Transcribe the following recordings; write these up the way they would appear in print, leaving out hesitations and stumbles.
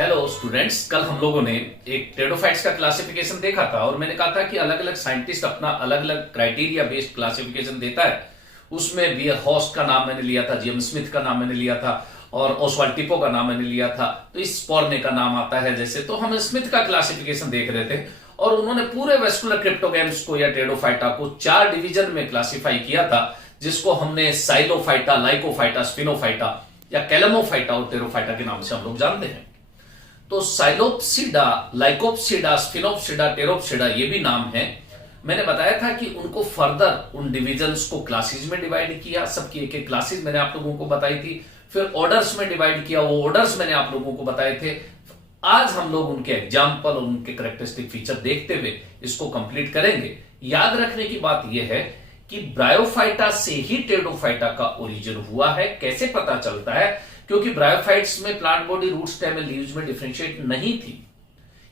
Hello students, कल हम लोगों ने एक टेरोफाइट्स का क्लासिफिकेशन देखा था और मैंने कहा था कि अलग अलग साइंटिस्ट अपना अलग अलग क्राइटेरिया बेस्ड क्लासिफिकेशन देता है। उसमें बियर हॉस्ट का नाम मैंने लिया था, जेम्स स्मिथ का नाम मैंने लिया था और ओसवाल्ड टिपो का नाम मैंने लिया था। तो इस स्पॉर्ने का नाम आता है जैसे, तो हम स्मिथ का क्लासिफिकेशन देख रहे थे और उन्होंने पूरे वेस्कुलर क्रिप्टोगैम्स को या टेरोफाइटा को 4 डिवीजन में क्लासिफाई किया था, जिसको हमने साइलोफाइटा, लाइकोफाइटा, स्पिनोफाइटा या कैलमोफाइटा और टेरोफाइटा के नाम से हम लोग जानते हैं। तो साइलोप्सिडा, लाइकोप्सिडा, स्फिनोप्सिडा, टेरोप्सिडा ये भी नाम है। मैंने बताया था कि उनको फर्दर उन डिविजन्स को क्लासेस में डिवाइड किया, सबकी एक एक क्लासेस मैंने आप लोगों को बताई थी। फिर ऑर्डर्स में डिवाइड किया, वो ऑर्डर्स मैंने आप लोगों को बताए थे। आज हम लोग उनके एग्जाम्पल और उनके कैरेक्टरिस्टिक फीचर देखते हुए इसको कंप्लीट करेंगे। याद रखने की बात यह है कि ब्रायोफाइटा से ही टेरोफाइटा का ओरिजिन हुआ है। कैसे पता चलता है? क्योंकि ब्रायोफाइट्स में plant body, root stem and leaves में डिफरेंशिएट नहीं थी।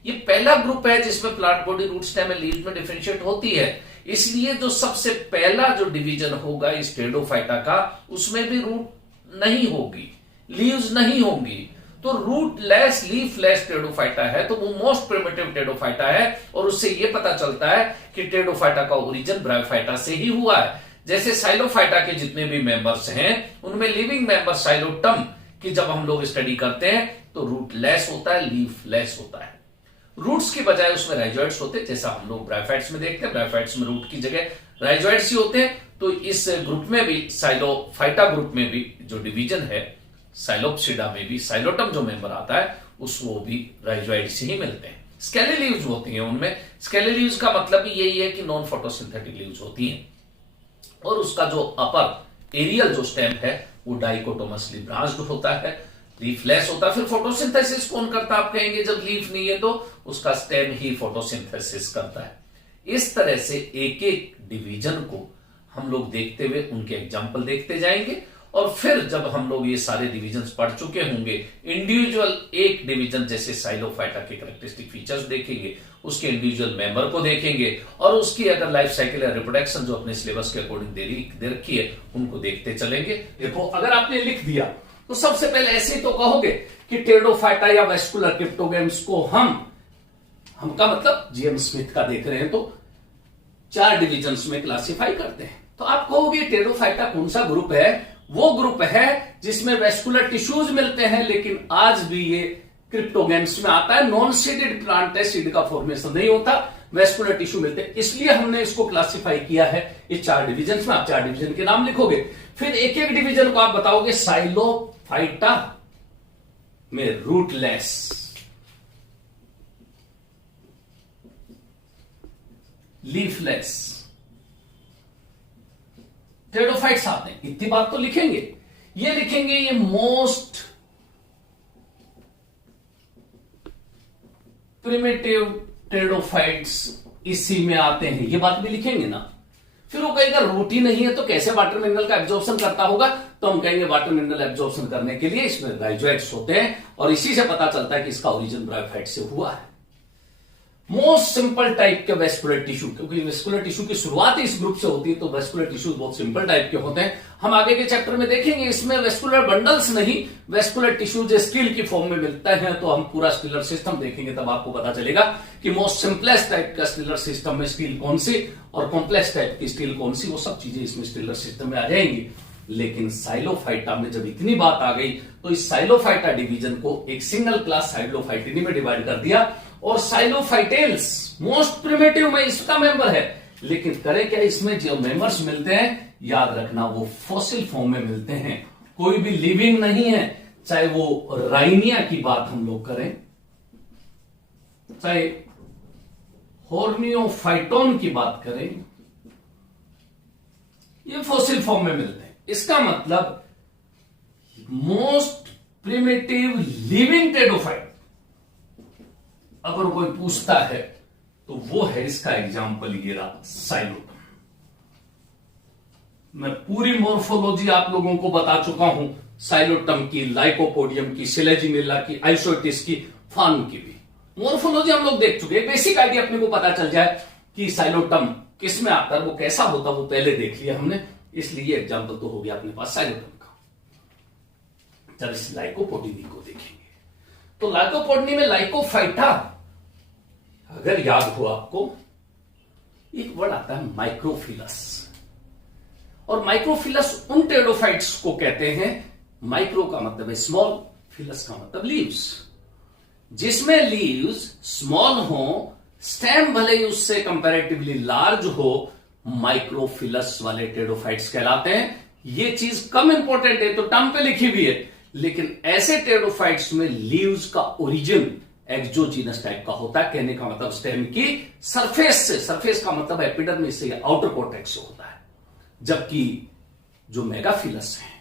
ये पहला ग्रुप है जिसमें plant body, root stem and leaves में डिफरेंशिएट होती है। इसलिए जो सबसे पहला जो डिवीजन होगा इस टेरोफाइटा का, उसमें भी रूट नहीं होगी, लीव्स नहीं होंगी। तो रूटलेस, लीफलेस टेरोफाइटा है, तो वो मोस्ट प्रिमिटिव टेरोफाइटा है। और उससे ये पता चलता है कि टेरोफाइटा का ओरिजिन ब्रायोफाइटा से ही हुआ है। जैसे साइलोफाइटा के जितने भी मेंबर्स हैं उनमें लिविंग मेंबर साइलोटम कि जब हम लोग स्टडी करते हैं तो रूटलेस होता है, लीफलेस होता है। रूट्स की बजाय उसमें राइजोइड्स होते हैं, जैसा हम लोग ब्रायोफाइट्स में देखते हैं। ब्रायोफाइट्स में रूट की जगह राइजोइड्स ही होते हैं। तो इस ग्रुप में भी, साइलोफाइटा ग्रुप में भी जो डिवीजन है, साइलोप्सिडा में भी साइलोटम जो मेंबर आता है उसको भी राइजोइड से ही मिलते हैं। स्केली लीव्स होती हैं उनमें। स्केली लीव्स का मतलब भी यही है कि नॉन फोटोसिंथेटिक लीव्स होती हैं। और उसका जो अपर एरियल जो स्टेम है वो डाइकोटोमसली ब्रांच्ड होता है, लीफलेस होता है। फिर फोटोसिंथेसिस कौन करता है आप कहेंगे? जब लीफ नहीं है तो उसका स्टेम ही फोटोसिंथेसिस करता है। इस तरह से एक एक डिवीजन को हम लोग देखते हुए उनके एग्जाम्पल देखते जाएंगे और फिर जब हम लोग ये सारे डिवीजन्स पढ़ चुके होंगे, इंडिविजुअल एक डिवीजन जैसे साइलोफाइटा के कैरेक्टरिस्टिक फीचर्स देखेंगे, उसके इंडिविजुअल मेंबर को देखेंगे और उसकी अगर लाइफ साइकिल या रिप्रोडक्शन जो अपने सिलेबस के अकॉर्डिंग दे रखी है उनको देखते चलेंगे। देखो, अगर आपने लिख दिया तो सबसे पहले ऐसे ही तो कहोगे कि टेरोफाइटा या वेस्कुलर क्रिप्टोगैम्स को हमका मतलब जेम्स स्मिथ का देख रहे हैं तो 4 डिविजन्स में क्लासिफाई करते हैं। तो आप कहोगे टेरोफाइटा कौन सा ग्रुप है? वो ग्रुप है जिसमें वेस्कुलर टिश्यूज मिलते हैं, लेकिन आज भी ये क्रिप्टोगैम्स में आता है। नॉन सीडेड प्लांट है, सीड का फॉर्मेशन नहीं होता, वेस्कुलर टिश्यू मिलते हैं, इसलिए हमने इसको क्लासिफाई किया है ये 4 डिविजन में। आप 4 डिविजन के नाम लिखोगे, फिर एक एक डिविजन को आप बताओगे। साइलोफाइटा में रूटलेस, लीफलेस टेरोफाइट्स आते हैं। इतनी बात तो लिखेंगे। ये लिखेंगे ये मोस्ट प्रिमिटिव टेरोफाइट्स इसी में आते हैं, ये बात भी लिखेंगे ना। फिर वो कहेगा रूट ही नहीं है तो कैसे वाटर मिनरल का एब्जॉर्प्शन करता होगा? तो हम कहेंगे वाटर मिनरल एब्जॉर्प्शन करने के लिए इसमें राइजोइड्स होते हैं और इसी से पता चलता है कि इसका ओरिजिन ब्रायोफाइट से हुआ है। मोस्ट सिंपल टाइप के वेस्कुलर टिश्यू, क्योंकि वेस्कुलर टिश्यू की शुरुआत इस ग्रुप से होती है तो वेस्कुलर टिश्यू बहुत सिंपल टाइप के होते हैं। हम आगे के चैप्टर में देखेंगे इसमें वेस्कुलर बंडल्स नहीं, वेस्कुलर टिश्यू जो स्टील की फॉर्म में मिलता है। तो हम पूरा स्टीलर सिस्टम देखेंगे, तब आपको पता चलेगा कि मोस्ट सिंपलेस्ट टाइप का स्टीलर सिस्टम में स्टील कौन सी और कॉम्प्लेक्स टाइप की स्टील कौन सी, वो सब चीजें इसमें स्टीलर सिस्टम में आ जाएंगी। लेकिन साइलोफाइटा में जब इतनी बात आ गई तो इस साइलोफाइटा डिवीजन को एक सिंगल क्लास साइलोफाइटिनी में डिवाइड कर दिया। और साइलोफाइटेल्स मोस्ट प्रिमिटिव में इसका मेंबर है, लेकिन करें क्या? इसमें जो मेंबर्स मिलते हैं, याद रखना, वो फॉसिल फॉर्म में मिलते हैं, कोई भी लिविंग नहीं है। चाहे वो राइनिया की बात हम लोग करें, चाहे हॉर्नियोफाइटोन की बात करें, ये फॉसिल फॉर्म में मिलते हैं। इसका मतलब मोस्ट प्रिमिटिव लिविंग टेरोफाइट अगर कोई पूछता है तो वो है, इसका एग्जाम्पल ये रहा, साइलोटम। मैं पूरी मॉर्फोलॉजी आप लोगों को बता चुका हूं, साइलोटम की, लाइकोपोडियम की, सिलेजिनेला की, आइसोटिस की, फार्म की भी मॉर्फोलॉजी हम लोग देख चुके हैं। बेसिक आइडिया अपने को पता चल जाए कि साइलोटम किस में आता है, वो कैसा होता है, वो पहले देख लिया हमने, इसलिए एग्जाम्पल तो हो गया अपने पास साइलोटम का। जब इस लाइकोपोडियम को देखेंगे तो लाइकोपोडनी में लाइकोफाइटा, अगर याद हो आपको, एक वर्ड आता है माइक्रोफिलस, और माइक्रोफिलस उन टेरिडोफाइट्स को कहते हैं, माइक्रो का मतलब है स्मॉल, फिलस का मतलब लीव्स, जिसमें लीव्स स्मॉल हो, स्टेम भले ही उससे कंपैरेटिवली लार्ज हो, माइक्रोफिलस वाले टेरिडोफाइट्स कहलाते हैं। ये चीज कम इंपॉर्टेंट है तो टर्म पे लिखी हुई है, लेकिन ऐसे टेरिडोफाइट्स में लीव्स का ओरिजिन एक्सोजीनस टाइप का होता है। कहने का मतलब स्टेम की सरफेस से, सरफेस का मतलब एपिडर्मिस से या आउटर कॉर्टेक्स से होता है। जबकि जो मेगाफिलस हैं,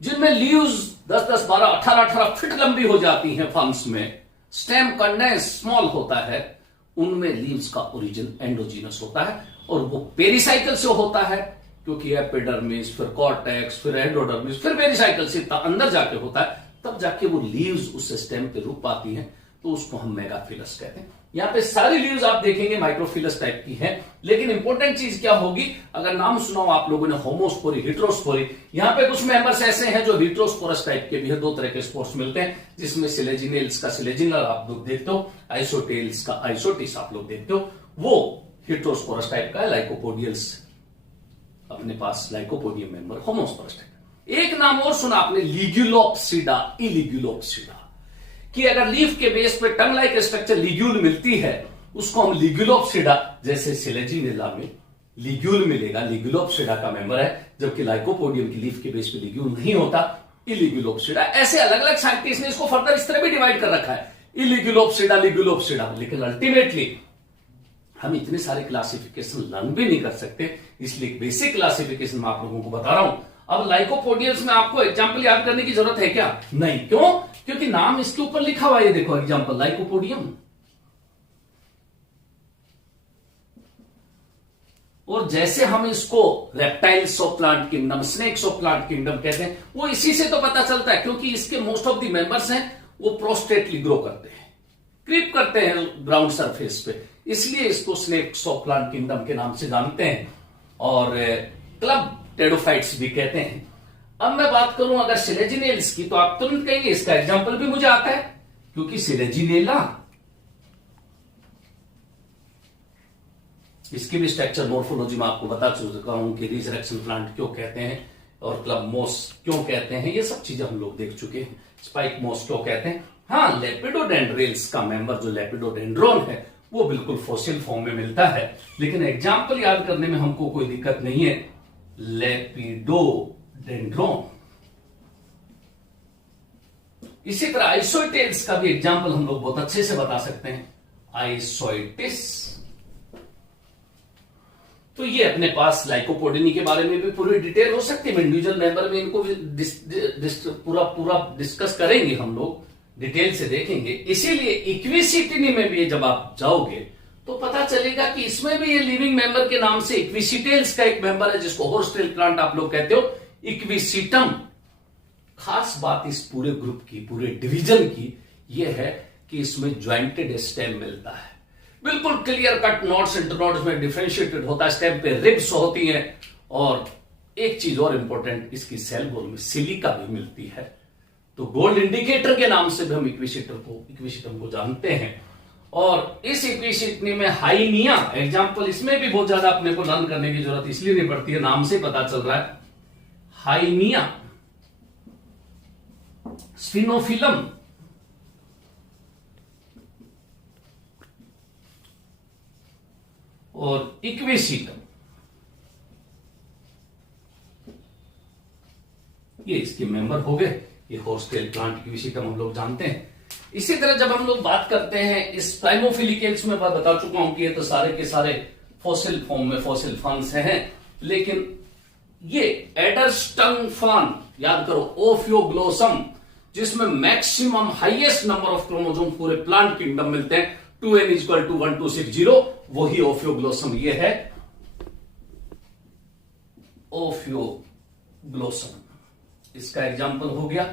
जिनमें लीव्स 10-10, 12, 18-18 फीट लंबी हो जाती हैं फॉर्म्स में, स्टेम कंडेंस स्मॉल होता है, उनमें लीव्स का ओरिजिन एंडोजीनस होता है, और वो पेरिसाइकिल से होता है, क्योंकि एपिडर्मिस, फिर कॉर्टेक्स, फिर एंडोडर्मिस, फिर पेरिसाइकिल से अंदर जाके होता है, तब जाके वो लीव्स उस स्टेम पे रूप पाती हैं, तो उसको हम मेगाफिलस कहते हैं। यहां पे सारी लीव्स आप देखेंगे माइक्रोफिलस टाइप की हैं, लेकिन इंपॉर्टेंट चीज क्या होगी, अगर नाम सुना हो आप लोगों ने, होमोस्पोरी, हिट्रोस्पोरी, यहां पे कुछ मेंबर्स ऐसे हैं जो हिट्रोस्पोरस टाइप के भी है। दो तरह के स्पोर्स मिलते हैं, जिसमें सिलेजिनेल्स का सिलेजिनल आप लोग देखते हो, आइसोटेल्स का आइसोटिस आप लोग देखते हो, वो हिट्रोस्पोरस टाइप का है। लाइकोपोडियल्स अपने पास लाइकोपोडियम मेंबर होमोस्पोरस टाइप। एक नाम और सुना आपने, लिग्यूलोप्सिडा, इलिग्यूलोप्सिडा, कि अगर लीफ के बेस पे टंग लाइक स्ट्रक्चर लिग्यूल मिलती है, उसको हम लिग्यूलोप्सिडा, जैसे सिलेजिनेला में लिग्यूल मिलेगा, लिग्यूलोप्सिडा का मेंबर है, जबकि लाइकोपोडियम की लीफ के बेस पे लिग्यूल नहीं होता, इलिग्यूलोप्सिडा। ऐसे अलग अलग साइंटिस्ट ने इसको फर्दर इस तरह भी डिवाइड कर रखा है, इलिग्यूलोप्सिडा, लिग्यूलोप्सिडा, लेकिन अल्टीमेटली हम इतने सारे क्लासिफिकेशन लर्न भी नहीं कर सकते, इसलिए बेसिक क्लासिफिकेशन मैं आप लोगों को बता रहा हूं। अब लाइकोपोडियम्स में आपको एग्जाम्पल याद करने की जरूरत है क्या? नहीं। क्यों? क्योंकि नाम इसके ऊपर लिखा हुआ है, ये देखो एग्जाम्पल, लाइकोपोडियम। और जैसे हम इसको reptiles of plant kingdom, snacks of plant kingdom कहते हैं, वो इसी से तो पता चलता है, क्योंकि इसके मोस्ट ऑफ द मेंबर्स हैं वो प्रोस्टेटली ग्रो करते हैं, क्रीप करते हैं ग्राउंड सरफेस पे, इसलिए इसको स्नेक्स ऑफ प्लांट किंगडम के नाम से जानते हैं, और क्लब टेरिडोफाइट्स भी कहते हैं। अब मैं बात करूं अगर सिलेजिनेल्स की, तो आप तुरंत कहेंगे इसका एग्जांपल भी मुझे आता है, क्योंकि सिलेजिनेला, इसकी भी स्ट्रक्चर मॉर्फोलॉजी में आपको बता चुका हूं कि रिजरेक्शन प्लांट क्यों कहते हैं और क्लब मोस क्यों कहते हैं, ये सब चीजें हम लोग देख चुके हैं। स्पाइक मोस क्यों कहते हैं। हाँ, लेपिडोडेंड्रेल्स का मेंबर जो लेपिडोडेंड्रोन है वो बिल्कुल फॉसिल फॉर्म में मिलता है, लेकिन एग्जाम्पल याद करने में हमको कोई दिक्कत नहीं है। लेपिडोडेंड्रोन। इसी तरह आइसोइटेल्स का भी एग्जाम्पल हम लोग बहुत अच्छे से बता सकते हैं, आइसोइटिस। तो ये अपने पास लाइकोपोडिनी के बारे में भी पूरी डिटेल हो सकती है, इंडिविजुअल मेंबर में इनको पूरा डिस्कस करेंगे हम लोग, डिटेल से देखेंगे। इसीलिए इक्विसिटिनी में भी जब आप जाओगे तो पता चलेगा कि इसमें भी ये लिविंग मेंबर के नाम से इक्विसिटेल्स का एक मेंबर है, जिसको हॉर्सटेल प्लांट आप लोग कहते हो, इक्विसिटम। खास बात इस पूरे ग्रुप की, पूरे डिवीजन की यह है कि इसमें ज्वाइंटेड स्टेम मिलता है, बिल्कुल क्लियर कट, नोड्स इंटरनोड्स में डिफरेंशिएटेड होता है, स्टेम पे रिब्स होती हैं, और एक चीज और इंपॉर्टेंट, इसकी सेल वॉल में सिलिका भी मिलती है। तो गोल्ड इंडिकेटर के नाम से भी हम इक्विसिटम को जानते हैं। और इस इक्विसिटनी में हाइनिया एग्जांपल, इसमें भी बहुत ज्यादा अपने को लर्न करने की जरूरत इसलिए नहीं पड़ती है, नाम से पता चल रहा है, हाइनिया, स्फिनोफिलम, और इक्विसिटम, ये इसके मेंबर हो गए। ये हॉर्सटेल प्लांट इक्विसिटम हम लोग जानते हैं। इसी तरह जब हम लोग बात करते हैं इस प्राइमोफिलिकेल्स में, बात बता चुका हूं कि ये तो सारे के सारे फॉसिल फॉर्म में फॉसिल फॉर्म्स हैं, लेकिन ये एडरस्टंग फॉर्म याद करो, ओफियोग्लोसम, जिसमें maximum highest number of chromosome पूरे प्लांट किंगडम मिलते हैं, 2n = 1260, वही ओफियोग्लोसम ये है, ओफियोग्लोसम। इसका एग्जाम्पल हो गया,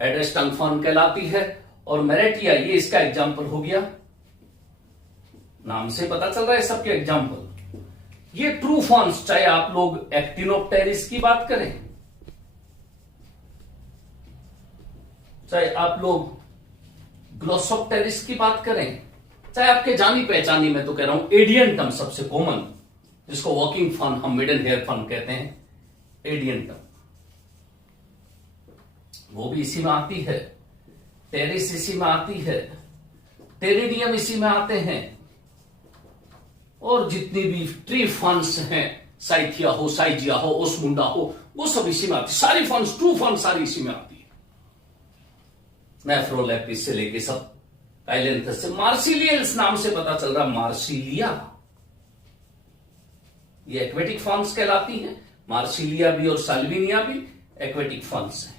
एडरस्टंग फॉर्म कहलाती है, और मेरेटिया ये इसका एग्जाम्पल हो गया, नाम से पता चल रहा है सबके एग्जाम्पल। ये ट्रू फॉर्म्स, चाहे आप लोग एक्टिनोप्टेरिस की बात करें, चाहे आप लोग ग्लोसोप्टेरिस की बात करें, चाहे आपके जानी पहचानी, में तो कह रहा हूं एडियंटम सबसे कॉमन, जिसको वॉकिंग फन, हम मिडन हेयर फन कहते हैं, एडियंटम, वो भी इसी में आती है। टेरिस इसी में आती है, टेरिडियम इसी में आते हैं, और जितनी भी ट्री फंस हैं, साइथिया हो, साइजिया हो, ओसमुंडा हो, वो सब इसी में आती है। सारी फंस, ट्रू फंस सारी इसी में आती है। नेफ्रोलेपिस से लेके सब, काइलेंथस से, मार्सिलियल्स नाम से पता चल रहा, मार्सिलिया, ये एक्वेटिक फंस कहलाती हैं। मार्सिलिया भी और साल्विनिया भी एक्वेटिक फंस हैं,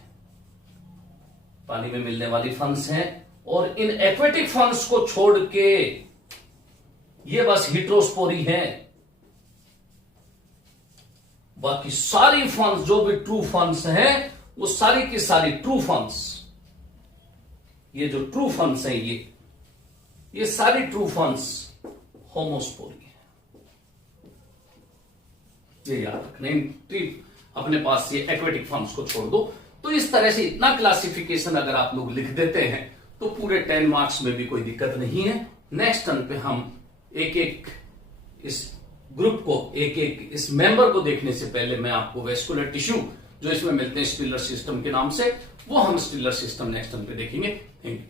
पानी में मिलने वाली फंस हैं। और इन एक्वेटिक फंस को छोड़ के ये बस हिट्रोस्पोरी हैं, बाकी सारी फंस जो भी ट्रू फंस हैं, वो सारी की सारी ट्रू फंस, ये जो ट्रू फंस हैं, ये सारी ट्रू फंस होमोस्पोरी है। ये याद रखना, अपने पास ये एक्वेटिक फंस को छोड़ दो। तो इस तरह से इतना क्लासिफिकेशन अगर आप लोग लिख देते हैं तो पूरे 10 मार्क्स में भी कोई दिक्कत नहीं है। नेक्स्ट टर्न पे हम एक एक इस ग्रुप को, एक एक इस मेंबर को देखने से पहले मैं आपको वेस्कुलर टिश्यू जो इसमें मिलते हैं स्टिलर सिस्टम के नाम से, वो हम स्टिलर सिस्टम नेक्स्ट टर्न पे देखेंगे। Thank you.